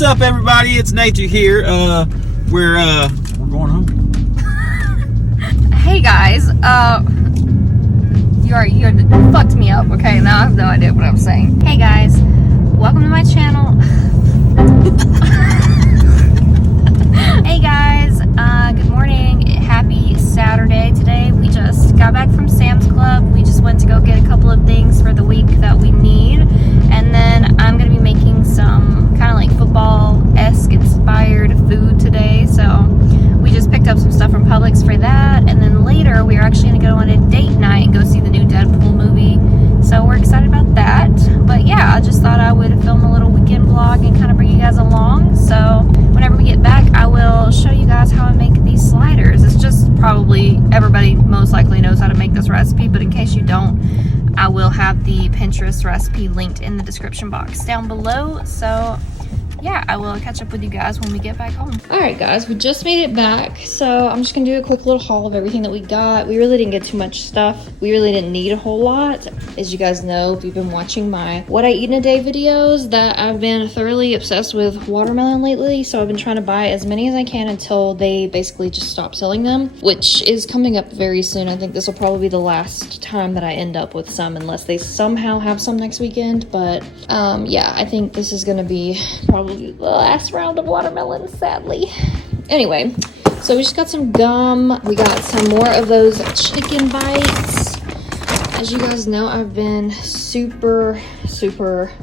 What's up, everybody? It's Nature here. We're going home. Hey guys, you fucked me up. Okay, now I have no idea what I'm saying. Hey guys, welcome to my channel. Hey guys, good morning. Happy Saturday today. We just got back from Sam's Club. We just went to go get a couple of things for the week that we need, and then I'm gonna be making some kind of like football-esque inspired food today. So we just picked up some stuff from Publix for that, and then later we are actually gonna go on a date night and go see the new Deadpool movie. So we're excited about that. But yeah, I just thought I would film a little weekend vlog and kind of bring you guys along. So whenever we get back, I will show you guys how I make these sliders. It's just probably everybody most likely knows how to make this recipe, but in case you don't, I will have the Pinterest recipe linked in the description box down below. So yeah, I will catch up with you guys when we get back home. All right, guys, we just made it back. So I'm just gonna do a quick little haul of everything that we got. We really didn't get too much stuff. We really didn't need a whole lot. As you guys know, if you've been watching my what I eat in a day videos, that I've been thoroughly obsessed with watermelon lately. So I've been trying to buy as many as I can until they basically just stop selling them, which is coming up very soon. I think this will probably be the last time that I end up with some, unless they somehow have some next weekend. But yeah, I think this is gonna be probably the last round of watermelons, sadly. Anyway, so we just got some gum. We got some more of those chicken bites. As you guys know, I've been super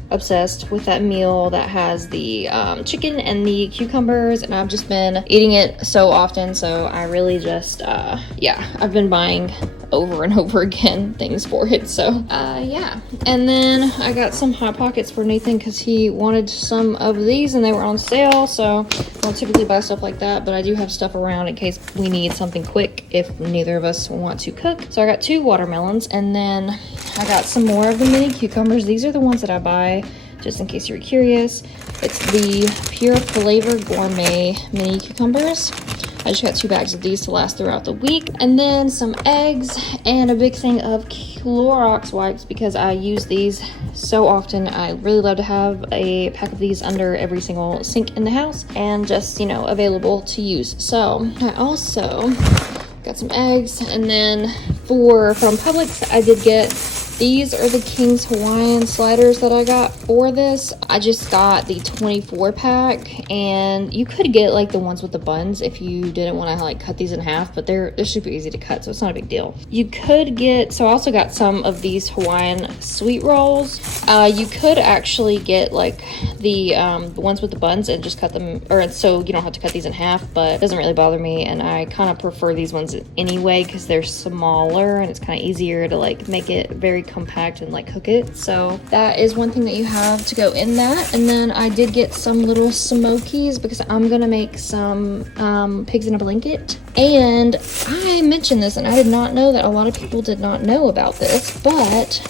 obsessed with that meal that has the chicken and the cucumbers, and I've just been eating it so often. So I really just yeah, I've been buying over and over again things for it. So yeah, and then I got some Hot Pockets for Nathan because he wanted some of these and they were on sale. So I don't typically buy stuff like that, but I do have stuff around in case we need something quick if neither of us want to cook. So I got 2 watermelons, and then I got some more of the mini cucumbers. These are the ones that I buy just in case you're curious. It's the Pure Flavor Gourmet mini cucumbers. I just got 2 bags of these to last throughout the week, and then some eggs and a big thing of Clorox wipes because I use these so often. I really love to have a pack of these under every single sink in the house and just, you know, available to use. So I also got some eggs, and then from Publix, I did get these are the King's Hawaiian sliders that I got for this. I just got the 24 pack, and you could get like the ones with the buns if you didn't want to like cut these in half, but they're super easy to cut, so it's not a big deal. You could get, so I also got some of these Hawaiian sweet rolls. You could actually get like the ones with the buns and just cut them, or so you don't have to cut these in half, but it doesn't really bother me, and I kind of prefer these ones anyway because they're smaller and it's kind of easier to like make it very compact and like cook it. So that is one thing that you have to go in that. And then I did get some little smokies because I'm gonna make some pigs in a blanket. And I mentioned this, and I did not know that a lot of people did not know about this, but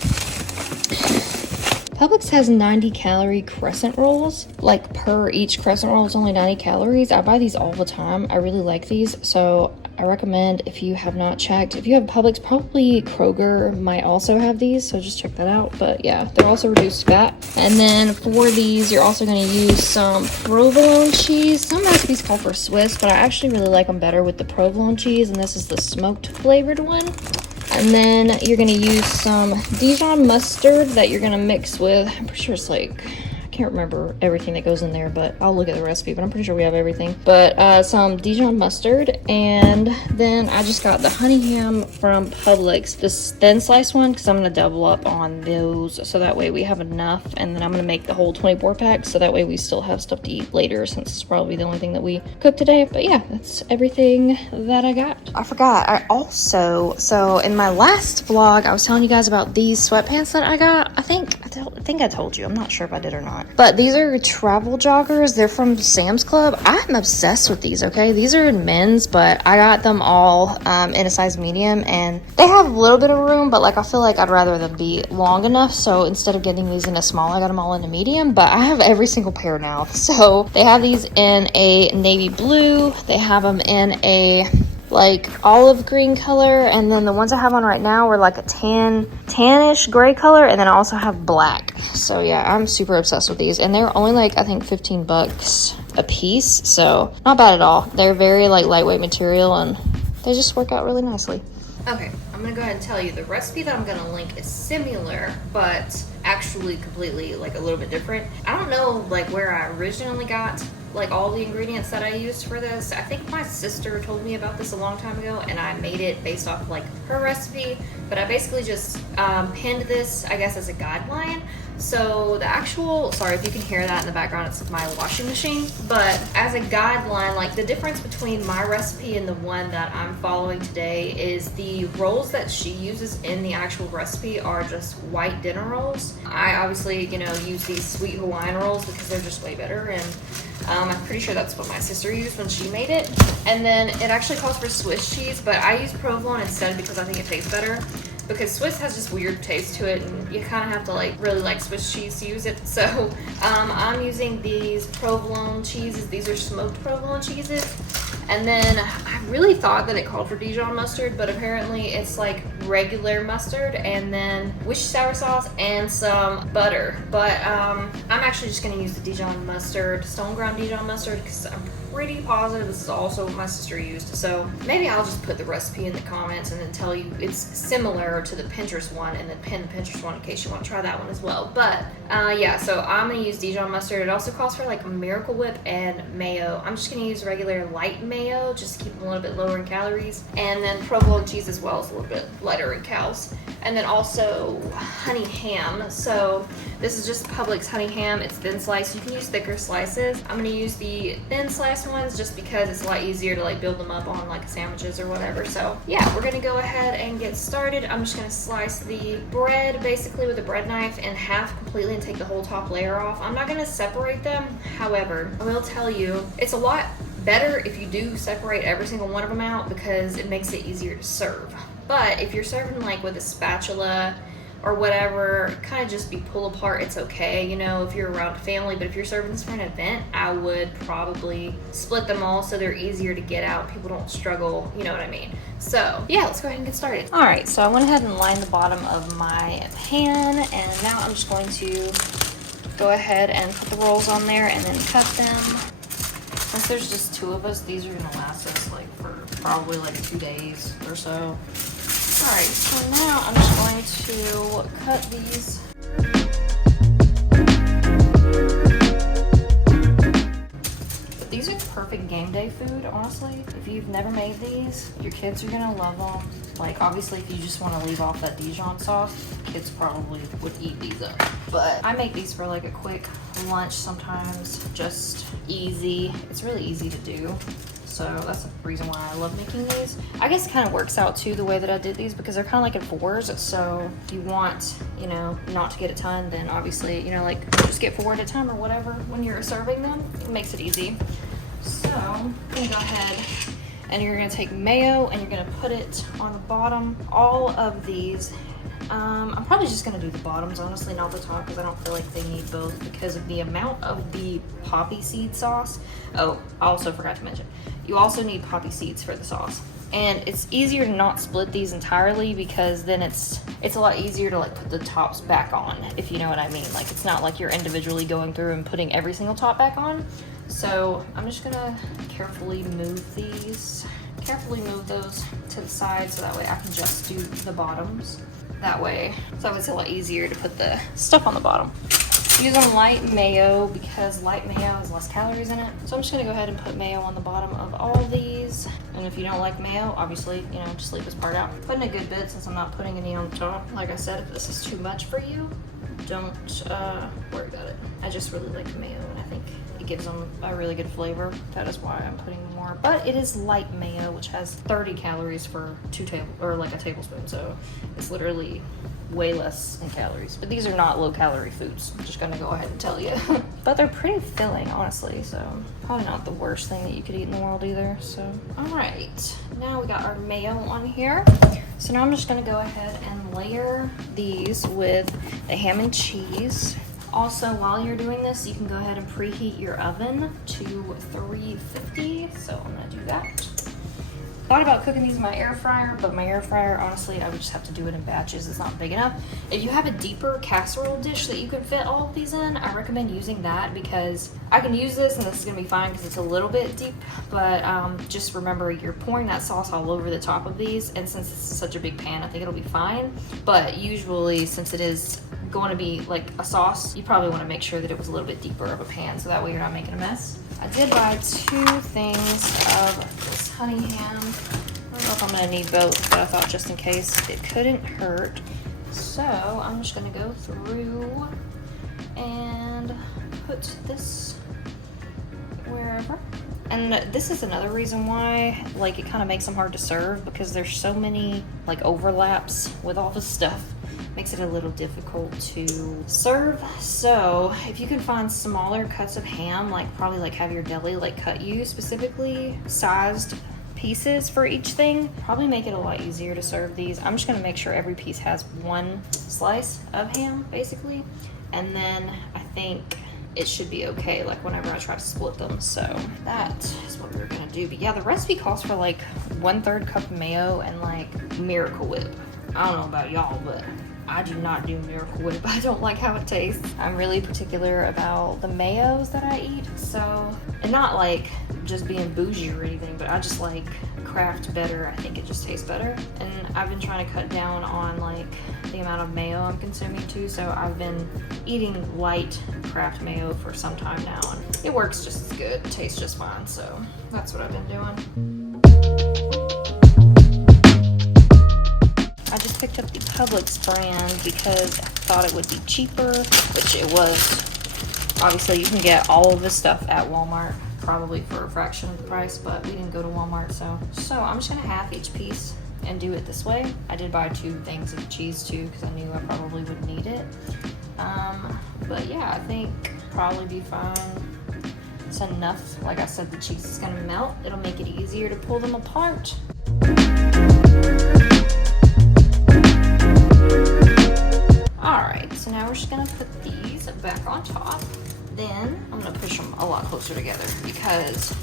Publix has 90 calorie crescent rolls. Like per each crescent roll, it's only 90 calories. I buy these all the time. I really like these. So I recommend, if you have not checked, if you have Publix, probably Kroger might also have these. So just check that out. But yeah, they're also reduced fat. And then for these, you're also going to use some provolone cheese. Some recipes call for Swiss, but I actually really like them better with the provolone cheese. And this is the smoked flavored one. And then you're going to use some Dijon mustard that you're going to mix with, I'm pretty sure it's like, I can't remember everything that goes in there, but I'll look at the recipe, but I'm pretty sure we have everything. But some Dijon mustard, and then I just got the honey ham from Publix, this thin slice one, because I'm going to double up on those, so that way we have enough. And then I'm going to make the whole 24 pack, so that way we still have stuff to eat later, since it's probably the only thing that we cook today. But yeah, that's everything that I got. I forgot, I also, so in my last vlog, I was telling you guys about these sweatpants that I got. I think I told you, I'm not sure if I did or not. But these are travel joggers. They're from Sam's Club. I'm obsessed with these, okay? These are in men's, but I got them all in a size medium, and they have a little bit of room, but like I feel like I'd rather them be long enough. So instead of getting these in a small, I got them all in a medium, but I have every single pair now. So they have these in a navy blue. They have them in a like olive green color, and then the ones I have on right now were like a tannish gray color, and then I also have black. So yeah, I'm super obsessed with these, and they're only like I think 15 bucks a piece, so not bad at all. They're very like lightweight material, and they just work out really nicely. Okay, I'm gonna go ahead and tell you the recipe that I'm gonna link is similar, but actually completely like a little bit different. I don't know like where I originally got like all the ingredients that I used for this. I think my sister told me about this a long time ago, and I made it based off like her recipe, but I basically just pinned this, I guess, as a guideline. So the actual, sorry if you can hear that in the background, it's my washing machine, but as a guideline, like the difference between my recipe and the one that I'm following today is the rolls that she uses in the actual recipe are just white dinner rolls. I obviously, you know, use these sweet Hawaiian rolls because they're just way better, and I'm pretty sure that's what my sister used when she made it. And then it actually calls for Swiss cheese, but I use provolone instead because I think it tastes better. Because Swiss has this weird taste to it, and you kind of have to like really like Swiss cheese to use it. So I'm using these provolone cheeses. These are smoked provolone cheeses. And then I really thought that it called for Dijon mustard, but apparently it's like regular mustard and then Worcestershire sauce and some butter. But I'm actually just gonna use the Dijon mustard, stone ground Dijon mustard, because I'm pretty positive this is also what my sister used. So maybe I'll just put the recipe in the comments and then tell you it's similar to the Pinterest one, and then pin the Pinterest one in case you want to try that one as well. But yeah, so I'm gonna use Dijon mustard. It also calls for like Miracle Whip and mayo. I'm just gonna use regular light mayo just to keep them a little bit lower in calories, and then provolone cheese as well is a little bit lighter in calories. And then also honey ham. So this is just Publix honey ham. It's thin sliced. You can use thicker slices. I'm gonna use the thin sliced ones just because it's a lot easier to like build them up on like sandwiches or whatever. So yeah, we're gonna go ahead and get started. I'm just gonna slice the bread basically with a bread knife in half completely and take the whole top layer off. I'm not gonna separate them. However, I will tell you, it's a lot better if you do separate every single one of them out because it makes it easier to serve. But if you're serving like with a spatula or whatever, kind of just be pull apart, it's okay, you know, if you're around family. But if you're serving this for an event, I would probably split them all so they're easier to get out. People don't struggle, you know what I mean? So yeah, let's go ahead and get started. All right, so I went ahead and lined the bottom of my pan, and now I'm just going to go ahead and put the rolls on there and then cut them. Since there's just two of us, these are gonna last us like for probably like 2 days or so. All right, so now I'm just going to cut these. But these are perfect game day food, honestly. If you've never made these, your kids are gonna love them. Like obviously if you just wanna leave off that Dijon sauce, kids probably would eat these up. But I make these for like a quick lunch sometimes, just easy. It's really easy to do. So that's the reason why I love making these. I guess it kind of works out too the way that I did these because they're kind of like in fours. So if you want, you know, not to get a ton, then obviously, you know, like just get 4 at a time or whatever when you're serving them. It makes it easy. So I'm gonna go ahead and you're gonna take mayo and you're gonna put it on the bottom. All of these, I'm probably just gonna do the bottoms, honestly, not the top, because I don't feel like they need both because of the amount of the poppy seed sauce. Oh, I also forgot to mention, you also need poppy seeds for the sauce. And it's easier to not split these entirely because then it's a lot easier to like put the tops back on, if you know what I mean. Like it's not like you're individually going through and putting every single top back on. So I'm just gonna carefully move these, carefully move those to the side so that way I can just do the bottoms that way. So it's a lot easier to put the stuff on the bottom. Using light mayo because light mayo has less calories in it. So I'm just gonna go ahead and put mayo on the bottom of all these. And if you don't like mayo, obviously, you know, just leave this part out. Putting a good bit since I'm not putting any on the top. Like I said, if this is too much for you, don't worry about it. I just really like mayo and I think it gives them a really good flavor. That is why I'm putting more. But it is light mayo, which has 30 calories for a tablespoon. So it's literally way less in calories. But these are not low calorie foods. I'm just gonna go ahead and tell you. But they're pretty filling, honestly. So probably not the worst thing that you could eat in the world either. So, all right, now we got our mayo on here. So now I'm just gonna go ahead and layer these with the ham and cheese. Also, while you're doing this, you can go ahead and preheat your oven to 350. So I'm gonna do that. Thought about cooking these in my air fryer, but my air fryer, honestly, I would just have to do it in batches. It's not big enough. If you have a deeper casserole dish that you can fit all of these in, I recommend using that because I can use this and this is gonna be fine because it's a little bit deep, but just remember you're pouring that sauce all over the top of these, and since this is such a big pan, I think it'll be fine. But usually, since it is going to be like a sauce, you probably want to make sure that it was a little bit deeper of a pan so that way you're not making a mess. I did buy 2 things of this honey ham. I don't know if I'm going to need both, but I thought just in case it couldn't hurt. So I'm just going to go through and put this wherever. And this is another reason why, like, it kind of makes them hard to serve because there's so many like overlaps with all this stuff. Makes it a little difficult to serve. So if you can find smaller cuts of ham, like probably like have your deli like cut you specifically sized pieces for each thing, probably make it a lot easier to serve these. I'm just gonna make sure every piece has 1 slice of ham basically, and then I think it should be okay like whenever I try to split them. So that is what we're gonna do. But yeah, the recipe calls for like 1/3 cup of mayo and like Miracle Whip. I don't know about y'all, but I do not do Miracle Whip. I don't like how it tastes. I'm really particular about the mayos that I eat. So, and not like just being bougie or anything, but I just like Kraft better. I think it just tastes better. And I've been trying to cut down on like the amount of mayo I'm consuming too. So I've been eating light Kraft mayo for some time now, and it works just as good. It tastes just fine. So that's what I've been doing. I just picked up the Publix brand because I thought it would be cheaper, which it was. Obviously, you can get all of this stuff at Walmart, probably for a fraction of the price, but we didn't go to Walmart, so I'm just gonna half each piece and do it this way. I did buy 2 things of cheese too because I knew I probably would need it. But yeah, I think probably be fine. It's enough. Like I said, the cheese is gonna melt. It'll make it easier to pull them apart. Alright, so now we're just gonna put these back on top. Then I'm gonna push them a lot closer together because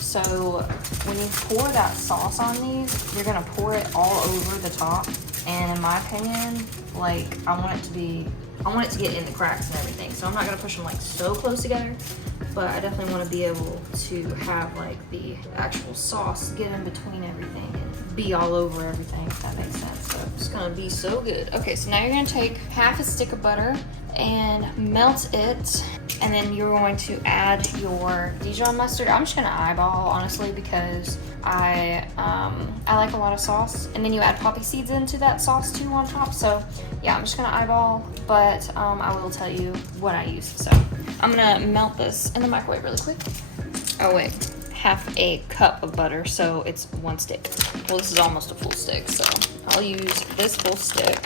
so when you pour that sauce on these, you're gonna pour it all over the top. And in my opinion, like I want it to get in the cracks and everything. So I'm not gonna push them like so close together, but I definitely want to be able to have like the actual sauce get in between everything and be all over everything, if that makes sense. So it's gonna be so good. Okay, so now you're gonna take half a stick of butter and melt it, and then you're going to add your Dijon mustard. I'm just gonna eyeball, honestly, because I like a lot of sauce, and then you add poppy seeds into that sauce too on top. So yeah, I'm just gonna eyeball, but I will tell you what I use. So I'm gonna melt this in the microwave really quick. Oh wait, half a cup of butter, so it's 1 stick. Well, this is almost a full stick, so I'll use this full stick,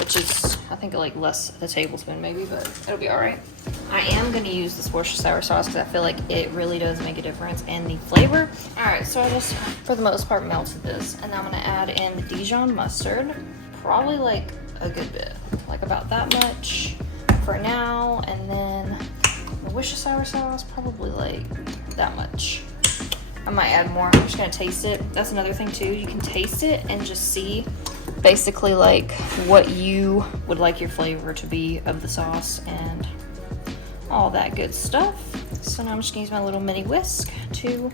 which is, I think, like less than a tablespoon maybe, but it'll be all right. I am gonna use this Worcestershire sauce because I feel like it really does make a difference in the flavor. All right, so I just, for the most part, melted this, and I'm gonna add in the Dijon mustard, probably like a good bit, like about that much for now, and then the Worcestershire sauce, probably like that much. I might add more. I'm just gonna taste it. That's another thing too. You can taste it and just see basically like what you would like your flavor to be of the sauce and all that good stuff. So now I'm just gonna use my little mini whisk to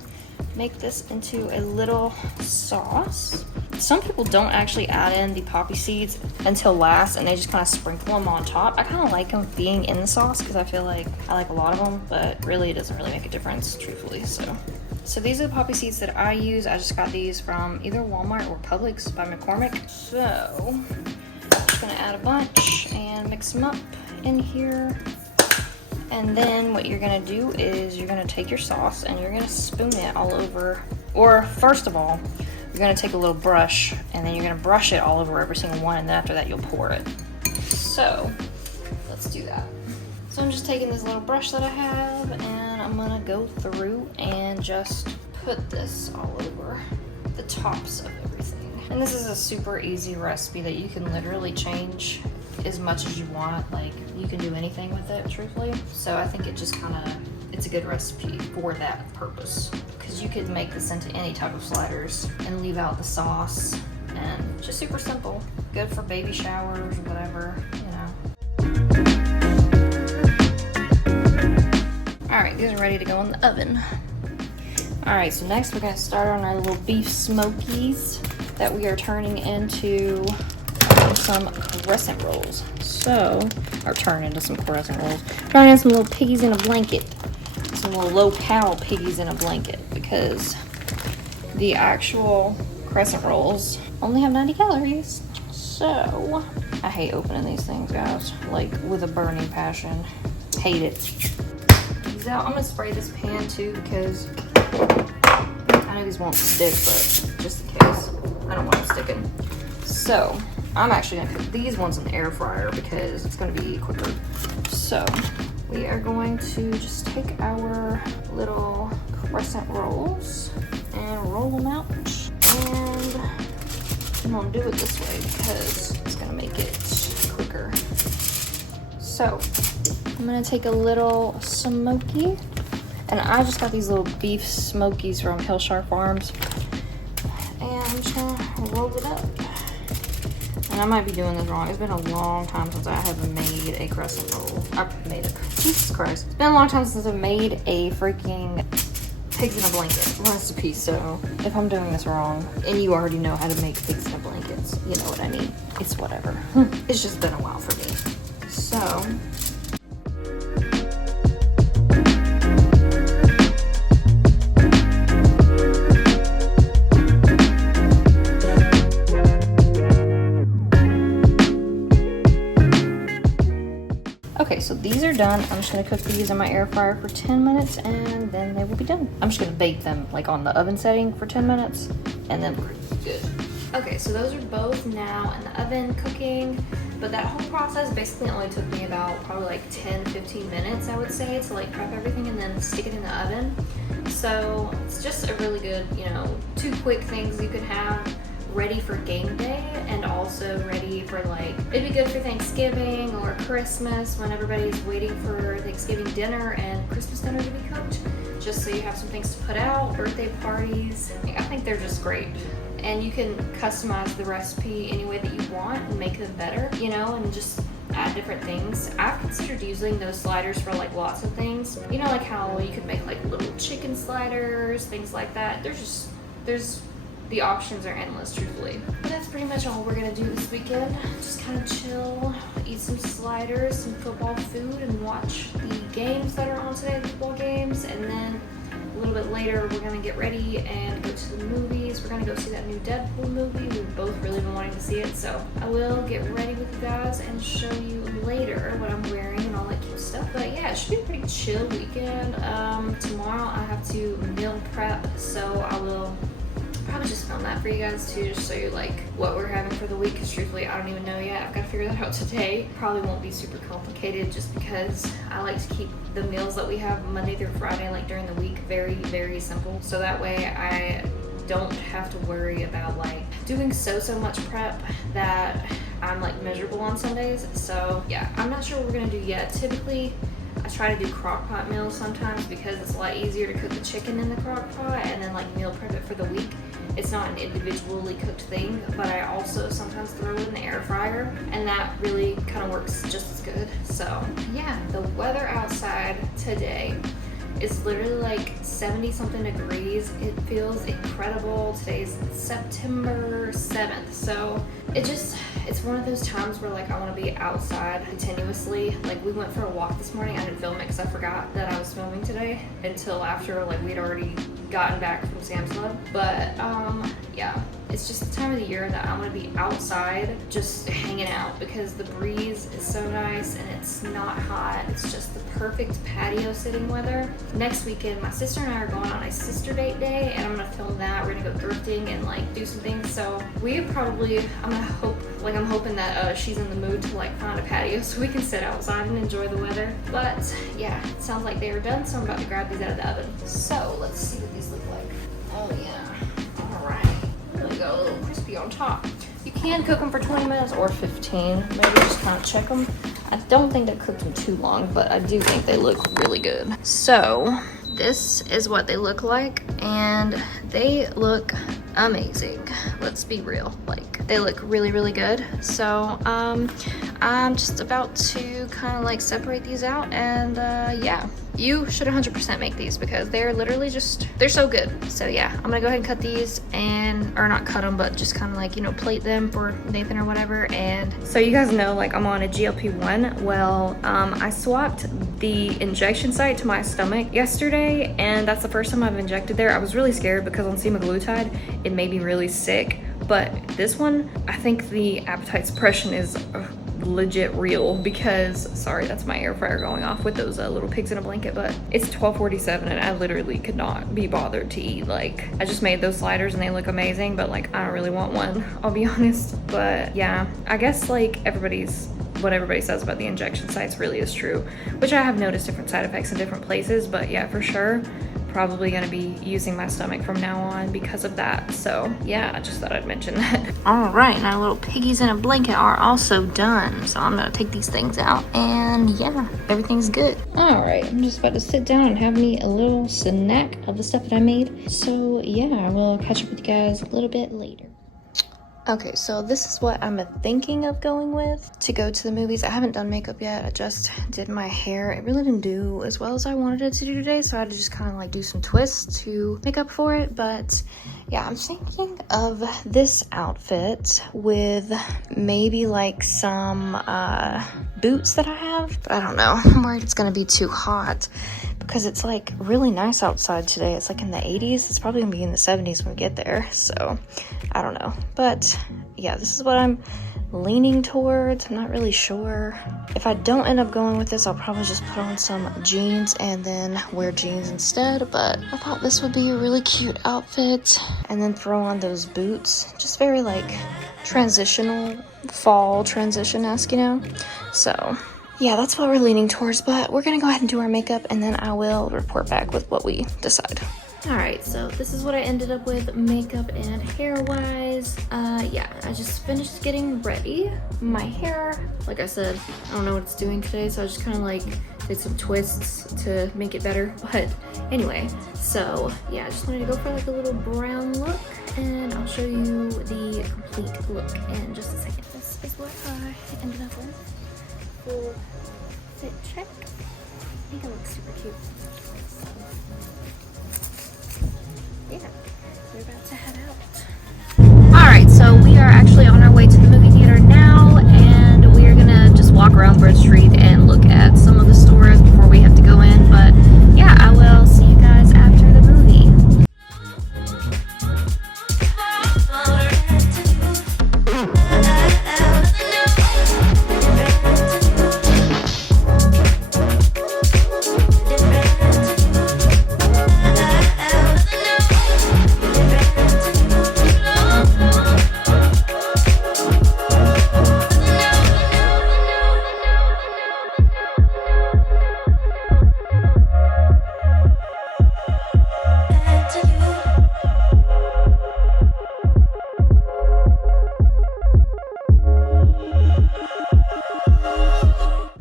make this into a little sauce. Some people don't actually add in the poppy seeds until last, and they just kind of sprinkle them on top. I kind of like them being in the sauce because I feel like I like a lot of them, but really it doesn't really make a difference, truthfully. So these are the poppy seeds that I use. I just got these from either Walmart or Publix by McCormick. So I'm just gonna add a bunch and mix them up in here. And then what you're gonna do is you're gonna take your sauce and you're gonna spoon it all over. Or first of all, you're gonna take a little brush and then you're gonna brush it all over every single one, and then after that you'll pour it. So let's do that. So I'm just taking this little brush that I have and I'm gonna go through and just put this all over the tops of everything. And this is a super easy recipe that you can literally change as much as you want. Like, you can do anything with it, truthfully. So I think it just kind of it's a good recipe for that purpose. Because you could make this into any type of sliders and leave out the sauce, and just super simple. Good for baby showers or whatever, you know. All right, these are ready to go in the oven. All right, so next we're gonna start on our little beef smokies that we are turning into some crescent rolls. Turn into some little piggies in a blanket. Some little low-cal piggies in a blanket, because the actual crescent rolls only have 90 calories. So, I hate opening these things, guys, like with a burning passion. Hate it. These out. I'm gonna spray this pan too, because I know these won't stick, but just in case, I don't want them sticking. So, I'm actually gonna cook these ones in the air fryer because it's gonna be quicker. So, we are going to just take our little crescent rolls and roll them out. And I'm gonna do it this way because it's gonna make it quicker. So, I'm gonna take a little smoky, and I just got these little beef smokies from Hillshire Farms, and I'm just gonna roll it up. And I might be doing this wrong. It's been a long time since I have made a crescent roll. Jesus Christ. It's been a long time since I've made a freaking pigs in a blanket recipe. So if I'm doing this wrong, and you already know how to make pigs in a blankets, you know what I mean. It's whatever. It's just been a while for me. So, okay, so these are done. I'm just gonna cook these in my air fryer for 10 minutes and then they will be done. I'm just gonna bake them like on the oven setting for 10 minutes and then we're good. Okay, so those are both now in the oven cooking, but that whole process basically only took me about probably like 10-15 minutes, I would say, to like prep everything and then stick it in the oven. So it's just a really good, you know, 2 quick things you could have ready for game day and also ready for like, it'd be good for Thanksgiving or Christmas when everybody's waiting for Thanksgiving dinner and Christmas dinner to be cooked, just so you have some things to put out, birthday parties. I think they're just great. And you can customize the recipe any way that you want and make them better, you know, and just add different things. I've considered using those sliders for like lots of things. You know, like how you could make like little chicken sliders, things like that. The options are endless, truthfully. But that's pretty much all we're gonna do this weekend. Just kind of chill, eat some sliders, some football food, and watch the games that are on today, the football games. And then a little bit later, we're gonna get ready and go to the movies. We're gonna go see that new Deadpool movie. We've both really been wanting to see it, so I will get ready with you guys and show you later what I'm wearing and all that cute stuff. But yeah, it should be a pretty chill weekend. Tomorrow I have to meal prep, so I will probably just film that for you guys too, just so you like what we're having for the week, because truthfully I don't even know yet. I've got to figure that out today. Probably won't be super complicated just because I like to keep the meals that we have Monday through Friday, like during the week, very, very simple. So that way I don't have to worry about like doing so much prep that I'm like miserable on Sundays. So yeah, I'm not sure what we're gonna do yet. Typically I try to do crock pot meals sometimes because it's a lot easier to cook the chicken in the crock pot and then like meal prep it for the week. It's not an individually cooked thing, but I also sometimes throw it in the air fryer and that really kind of works just as good. So yeah, the weather outside today is literally like 70 something degrees. It feels incredible. Today's September 7th. So it's one of those times where like I want to be outside continuously. Like we went for a walk this morning. I didn't film it because I forgot that I was filming today until after like we'd already gotten back from Sam's Club. But yeah, it's just the time of the year that I want to be outside just hanging out because the breeze is so nice and it's not hot. It's just the perfect patio sitting weather. Next weekend, my sister and I are going on a sister date day and I'm gonna film that. We're gonna go thrifting and like do some things. So I'm hoping that she's in the mood to like find a patio so we can sit outside and enjoy the weather. But yeah, it sounds like they are done, so I'm about to grab these out of the oven. So let's see what these look like. Oh yeah, all right. Really got a little crispy on top. You can cook them for 20 minutes or 15. Maybe just kind of check them. I don't think they cooked them too long, but I do think they look really good. So this is what they look like, and they look amazing. Let's be real, like they look really, really good. So I'm just about to kind of like separate these out, and yeah, you should 100% make these because they're literally just, they're so good. So yeah, I'm gonna go ahead and cut these, and or not cut them, but just kind of like, you know, plate them for Nathan or whatever. And so you guys know, like, I'm on a GLP-1. Well, I swapped the injection site to my stomach yesterday, and that's the first time I've injected there. I was really scared because on semaglutide it made me really sick, but this one, I think the appetite suppression is legit real because, sorry, that's my air fryer going off with those little pigs in a blanket, but it's 12:47 and I literally could not be bothered to eat. Like, I just made those sliders and they look amazing, but like, I don't really want one, I'll be honest. But yeah, I guess like what everybody says about the injection sites really is true, which I have noticed different side effects in different places, but yeah, for sure, probably gonna be using my stomach from now on because of that. So yeah, I just thought I'd mention that. All right, now little piggies in a blanket are also done. So I'm gonna take these things out, and yeah, everything's good. All right, I'm just about to sit down and have me a little snack of the stuff that I made. So yeah, I will catch up with you guys a little bit later. Okay, so this is what I'm thinking of going with to go to the movies. I haven't done makeup yet. I just did my hair. It really didn't do as well as I wanted it to do today, so I had to just kind of like do some twists to make up for it. But yeah, I'm thinking of this outfit with maybe like some boots that I have. But I don't know. I'm worried it's gonna be too hot because it's like really nice outside today. It's like in the 80s. It's probably gonna be in the 70s when we get there. So I don't know. But yeah, this is what I'm leaning towards. I'm not really sure. If I don't end up going with this, I'll probably just put on some jeans and then wear jeans instead. But I thought this would be a really cute outfit. And then throw on those boots. Just very like transitional, fall transition-esque, you know? So yeah, that's what we're leaning towards, but we're gonna go ahead and do our makeup and then I will report back with what we decide. All right, so this is what I ended up with makeup and hair wise. Yeah, I just finished getting ready. My hair, like I said, I don't know what it's doing today, so I just kind of like did some twists to make it better. But anyway, so yeah, I just wanted to go for like a little brown look, and I'll show you the complete look in just a second. This is what I ended up with. Full fit check. I think it looks super cute. So yeah, we're about to head out. All right, so we are actually on our way to the movie theater now, and we are gonna just walk around Bridge Street and look at some of the stores before we have to go in. But yeah, I will see you guys after the movie.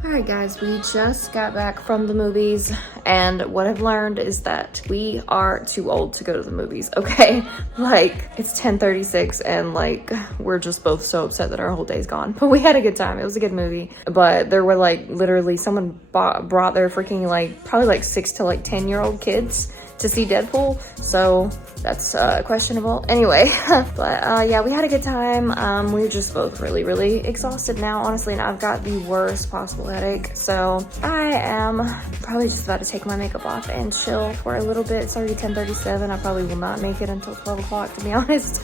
Alright guys, we just got back from the movies, and what I've learned is that we are too old to go to the movies, okay? Like, it's 10:36 and like, we're just both so upset that our whole day's gone. But we had a good time, it was a good movie. But there were like, literally someone brought their freaking like, probably like 6 to like 10-year-old kids to see Deadpool, so that's questionable. Anyway, but yeah, we had a good time. We're just both really, really exhausted now, honestly, and I've got the worst possible headache. So I am probably just about to take my makeup off and chill for a little bit. It's already 10:37. I probably will not make it until 12 o'clock, to be honest.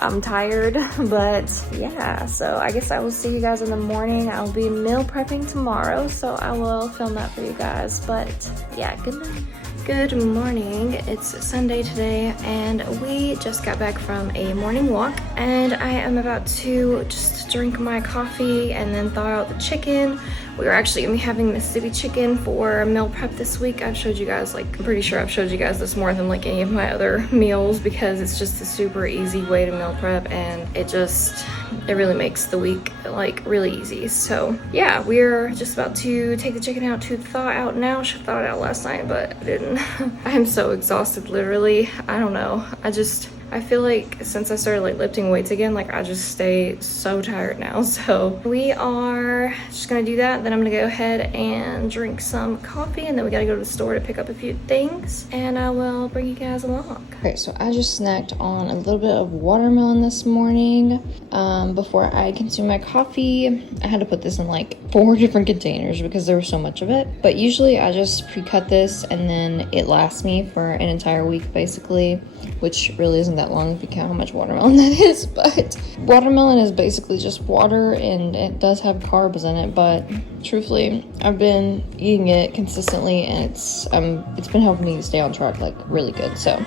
I'm tired, but yeah, so I guess I will see you guys in the morning. I'll be meal prepping tomorrow, so I will film that for you guys. But yeah, good night. Good morning. It's Sunday today, and we just got back from a morning walk, and I am about to just drink my coffee and then thaw out the chicken. We are actually gonna be having Mississippi chicken for meal prep this week. I've showed you guys, like, I'm pretty sure I've showed you guys this more than like any of my other meals because it's just a super easy way to meal prep, and it just it really makes the week like really easy. So yeah, we're just about to take the chicken out to thaw out now. Should have thawed it out last night, but I didn't. I am so exhausted, literally. I don't know. I feel like since I started like lifting weights again, like I just stay so tired now. So we are just gonna do that. Then I'm gonna go ahead and drink some coffee, and then we gotta go to the store to pick up a few things, and I will bring you guys along. Okay, so I just snacked on a little bit of watermelon this morning. Before I consume my coffee, I had to put this in like 4 different containers because there was so much of it. But usually I just pre-cut this and then it lasts me for an entire week basically, which really isn't that long if you count how much watermelon that is. But watermelon is basically just water, and it does have carbs in it, but truthfully I've been eating it consistently, and it's been helping me stay on track like really good. So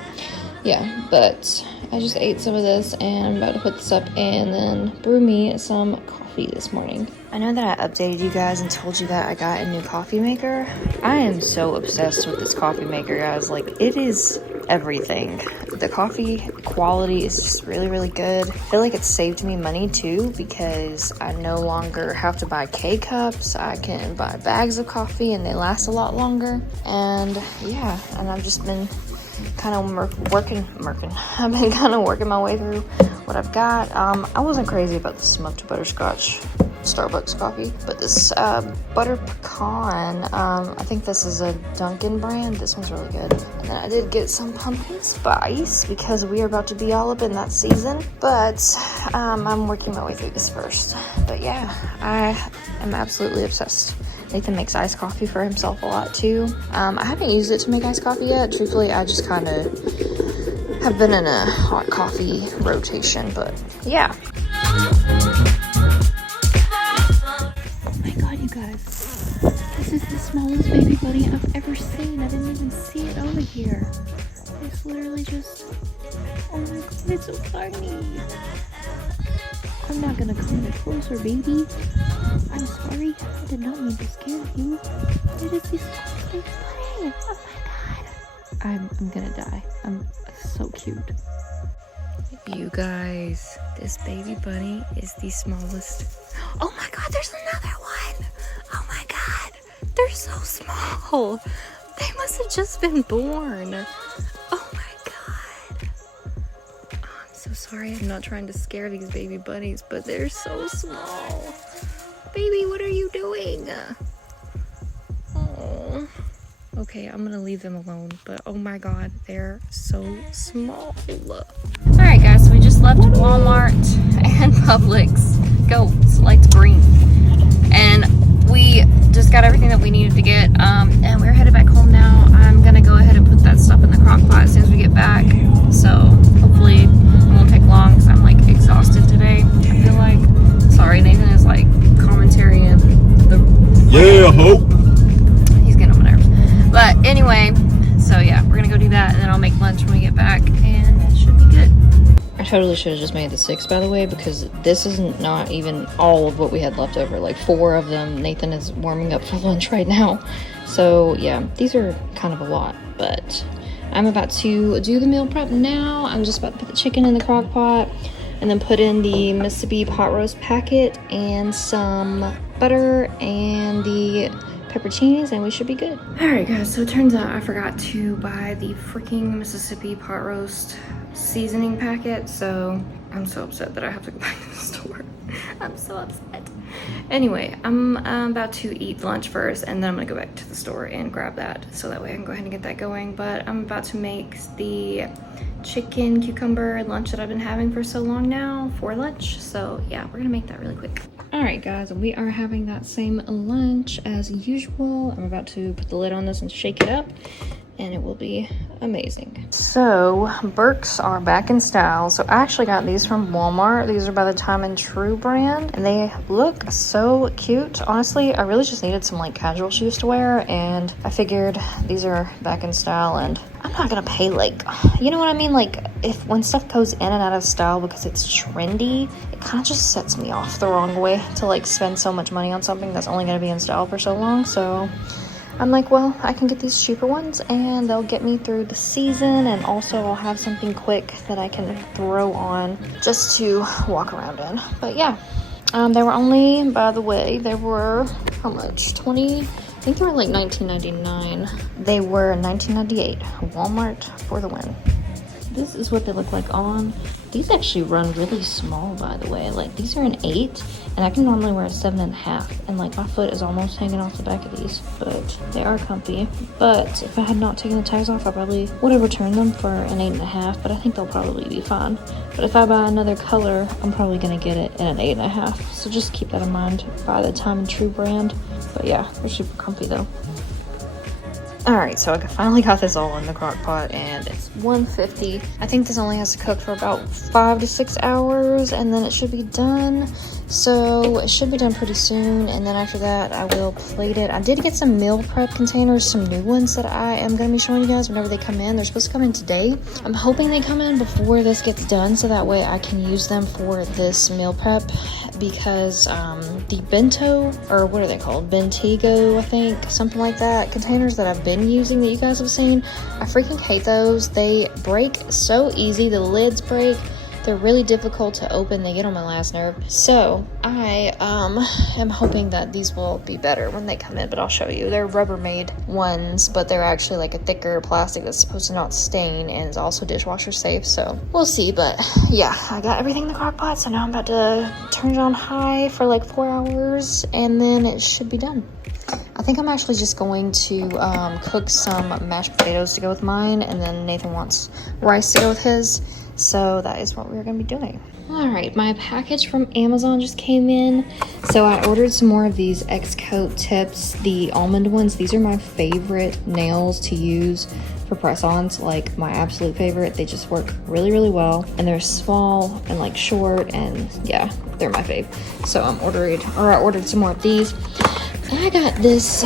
yeah, but I just ate some of this and I'm about to put this up and then brew me some coffee this morning. I know that I updated you guys and told you that I got a new coffee maker. I am so obsessed with this coffee maker, guys. Like, it is everything. The coffee quality is just really, really good. I feel like it saved me money too, because I no longer have to buy K-cups. I can buy bags of coffee and they last a lot longer. And yeah, and I've just been kind of working. I've been kind of working my way through what I've got. I wasn't crazy about the smoked butterscotch Starbucks coffee, but this butter pecan, I think this is a Dunkin' brand. This one's really good. And then I did get some pumpkin spice because we are about to be all up in that season, but I'm working my way through this first. But yeah, I am absolutely obsessed. Nathan makes iced coffee for himself a lot too. I haven't used it to make iced coffee yet. Truthfully, I just kind of have been in a hot coffee rotation, but yeah. Oh my god, you guys. This is the smallest baby bunny I've ever seen. I didn't even see it over here. It's literally just... Oh my god, it's so tiny. I'm not gonna come any closer, baby. I'm sorry. I did not mean to scare you. It is the smallest baby bunny. Oh my god. I'm gonna die. I'm so cute. You guys, this baby bunny is the smallest. Oh my god, there's another one. Oh my god, they're so small. They must have just been born. Oh my god. Oh, I'm so sorry. I'm not trying to scare these baby bunnies, but they're so small. Baby, what are you doing? Oh. Okay, I'm gonna leave them alone, but oh my god, they're so small. Alright guys, so we just left Walmart and Publix. Go, select green. And we just got everything that we needed to get, and we're headed back home now. I'm gonna go ahead and put that stuff in the crock pot as soon as we get back. So hopefully it won't take long, because I'm like exhausted today, I feel like. Sorry, Nathan is like commentary and the... Yeah, Hope. But anyway, so yeah, we're gonna go do that, and then I'll make lunch when we get back, and it should be good. I totally should have just made the 6, by the way, because this isn't not even all of what we had left over. Like 4 of them, Nathan is warming up for lunch right now. So yeah, these are kind of a lot, but I'm about to do the meal prep now. I'm just about to put the chicken in the crock pot and then put in the Mississippi pot roast packet and some butter and the pepperoncinis, and we should be good. Alright guys, so it turns out I forgot to buy the freaking Mississippi pot roast seasoning packet, so I'm so upset that I have to go back to the store. I'm so upset. Anyway, I'm about to eat lunch first, and then I'm gonna go back to the store and grab that, so that way I can go ahead and get that going. But I'm about to make the chicken cucumber lunch that I've been having for so long now for lunch. So yeah, we're gonna make that really quick. Alright guys, we are having that same lunch as usual. I'm about to put the lid on this and shake it up, and it will be amazing. So Birks are back in style. So I actually got these from Walmart. These are by the Time and True brand, and they look so cute. Honestly, I really just needed some like casual shoes to wear, and I figured these are back in style, and I'm not gonna pay like, you know what I mean? Like when stuff goes in and out of style because it's trendy, it kind of just sets me off the wrong way to like spend so much money on something that's only gonna be in style for so long. So I'm like, well, I can get these cheaper ones and they'll get me through the season, and also I'll have something quick that I can throw on just to walk around in. But yeah, they were only, by the way, they were, how much? 20, I think they were like $19.99. They were $19.98. Walmart for the win. This is what they look like on. These actually run really small, by the way. Like, these are an 8, and I can normally wear a 7.5, and like my foot is almost hanging off the back of these, but they are comfy. But if I had not taken the tags off, I probably would have returned them for an 8.5, but I think they'll probably be fine. But if I buy another color, I'm probably gonna get it in an 8.5. So just keep that in mind by the Time and True brand. But yeah, they're super comfy though. Alright, so I finally got this all in the crock pot, and it's 150. I think this only has to cook for about 5 to 6 hours, and then it should be done. So it should be done pretty soon, and then after that I will plate it. I did get some meal prep containers, some new ones that I am going to be showing you guys whenever they come in. They're supposed to come in today. I'm hoping they come in before this gets done, so that way I can use them for this meal prep, because the bento, or what are they called? Bentigo, I think, something like that. Containers that I've been using that you guys have seen, I freaking hate those. They break so easy. The lids break. They're really difficult to open. They get on my last nerve. So I am hoping that these will be better when they come in, but I'll show you. They're Rubbermaid ones, but they're actually like a thicker plastic that's supposed to not stain and is also dishwasher safe. So we'll see. But yeah, I got everything in the crock pot. So now I'm about to turn it on high for like 4 hours, and then it should be done. I think I'm actually just going to cook some mashed potatoes to go with mine, and then Nathan wants rice to go with his. So that is what we're going to be doing. All right, my package from Amazon just came in. So I ordered some more of these X-Coat tips, the almond ones. These are my favorite nails to use for press-ons, like my absolute favorite. They just work really, really well, and they're small and like short, and yeah, they're my fave. So I ordered some more of these. I got this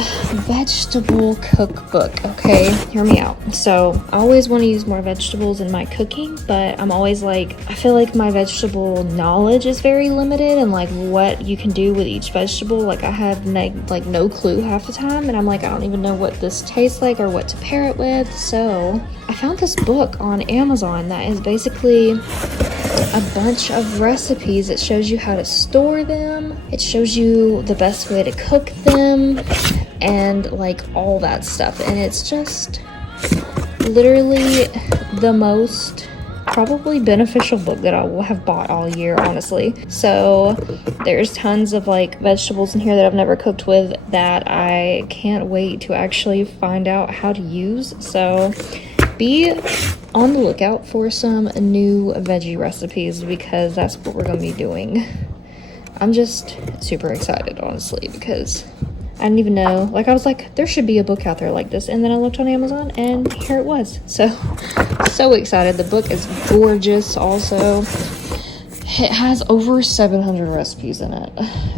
vegetable cookbook, okay? Hear me out. So I always want to use more vegetables in my cooking, but I'm always like, I feel like my vegetable knowledge is very limited, and like what you can do with each vegetable, like I have like no clue half the time, and I'm like, I don't even know what this tastes like or what to pair it with. So I found this book on Amazon that is basically a bunch of recipes. It shows you how to store them, it shows you the best way to cook them, and like all that stuff. And it's just literally the most probably beneficial book that I will have bought all year, honestly. So there's tons of like vegetables in here that I've never cooked with that I can't wait to actually find out how to use. So be on the lookout for some new veggie recipes, because that's what we're going to be doing. I'm just super excited, honestly, because I didn't even know. Like, I was like, there should be a book out there like this, and then I looked on Amazon and here it was. So excited. The book is gorgeous also. It has over 700 recipes in it,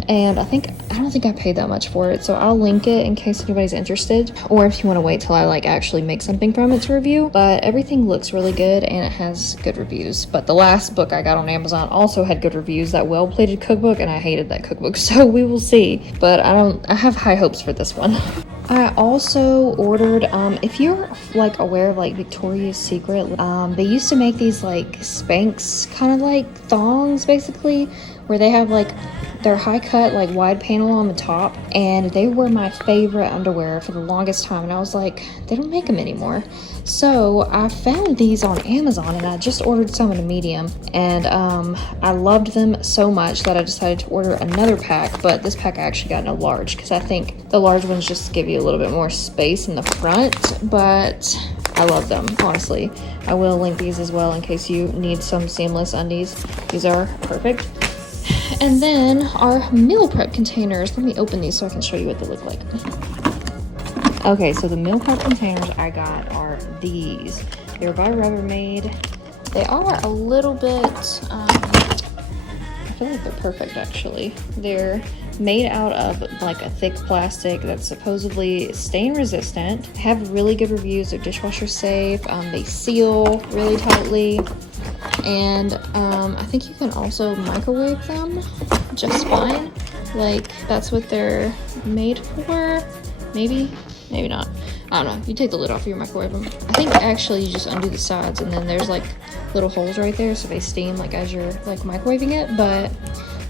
and I don't think I paid that much for it, so I'll link it in case anybody's interested, or if you want to wait till I like actually make something from it to review. But everything looks really good and it has good reviews. But the last book I got on Amazon also had good reviews, that Well Plated cookbook, and I hated that cookbook, so we will see. But I have high hopes for this one. I also ordered, if you're like aware of like Victoria's Secret, they used to make these like Spanx kind of like thongs, basically, where they have like their high cut like wide panel on the top, and they were my favorite underwear for the longest time, and I was like, they don't make them anymore. So I found these on Amazon, and I just ordered some in a medium, and I loved them so much that I decided to order another pack. But this pack I actually got in a large, because I think the large ones just give you a little bit more space in the front, but I love them, honestly. I will link these as well in case you need some seamless undies. These are perfect. And then our meal prep containers. Let me open these so I can show you what they look like. Okay, so the meal prep containers I got are these. They're by Rubbermaid. They are a little bit, I feel like they're perfect actually. They're made out of like a thick plastic that's supposedly stain resistant. Have really good reviews. They're dishwasher safe. They seal really tightly. And I think you can also microwave them just fine. Like, that's what they're made for, maybe. maybe not. I don't know. You take the lid off, you microwave them. I think actually you just undo the sides, and then there's like little holes right there so they steam like as you're like microwaving it, but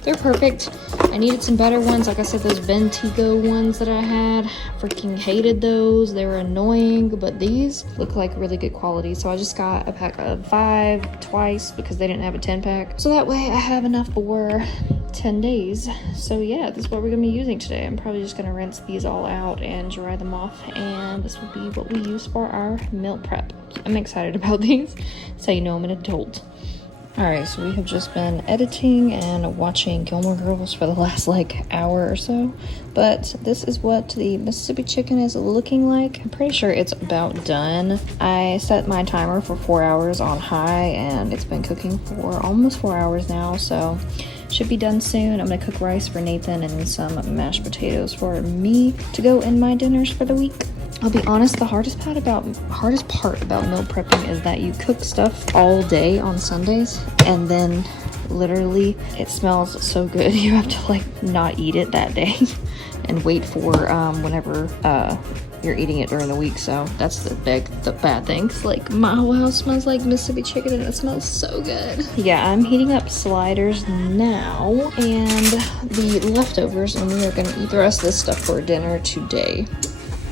they're perfect. I needed some better ones. Like I said, those Bentigo ones that I had, freaking hated those. They were annoying, but these look like really good quality. So I just got a pack of 5 twice because they didn't have a 10-pack. So that way I have enough for 10 days. So yeah, this is what we're gonna be using today. I'm probably just gonna rinse these all out and dry them off, and this will be what we use for our meal prep. I'm excited about these, so you know I'm an adult. Alright, so we have just been editing and watching Gilmore Girls for the last like hour or so, but this is what the Mississippi chicken is looking like. I'm pretty sure it's about done. I set my timer for 4 hours on high, and it's been cooking for almost 4 hours now, so should be done soon. I'm gonna cook rice for Nathan and some mashed potatoes for me to go in my dinners for the week. I'll be honest, the hardest part about meal prepping is that you cook stuff all day on Sundays, and then literally it smells so good you have to like not eat it that day and wait for whenever you're eating it during the week. So that's the bad thing. It's like my whole house smells like Mississippi chicken, and it smells so good. Yeah, I'm heating up sliders now and the leftovers, and we are gonna eat the rest of this stuff for dinner today.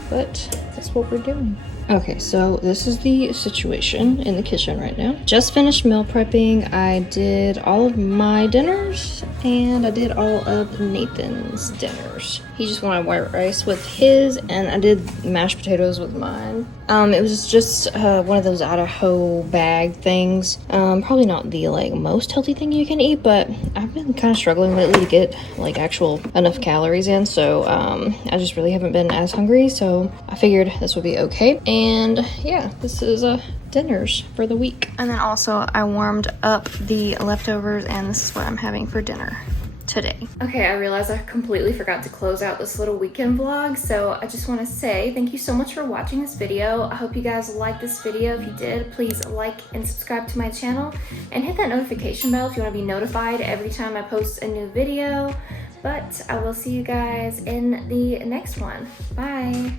But that's what we're doing. Okay, so this is the situation in the kitchen right now. Just finished meal prepping. I did all of my dinners, and I did all of Nathan's dinners. He just wanted white rice with his, and I did mashed potatoes with mine. It was just one of those Idaho bag things. Probably not the like most healthy thing you can eat, but I've been kind of struggling lately to get like actual enough calories in, so I just really haven't been as hungry, so I figured this would be okay. And yeah, this is dinners for the week. And then also I warmed up the leftovers, and this is what I'm having for dinner today. Okay, I realized I completely forgot to close out this little weekend vlog, so I just want to say thank you so much for watching this video. I hope you guys liked this video. If you did, please like and subscribe to my channel and hit that notification bell if you want to be notified every time I post a new video. But I will see you guys in the next one. Bye.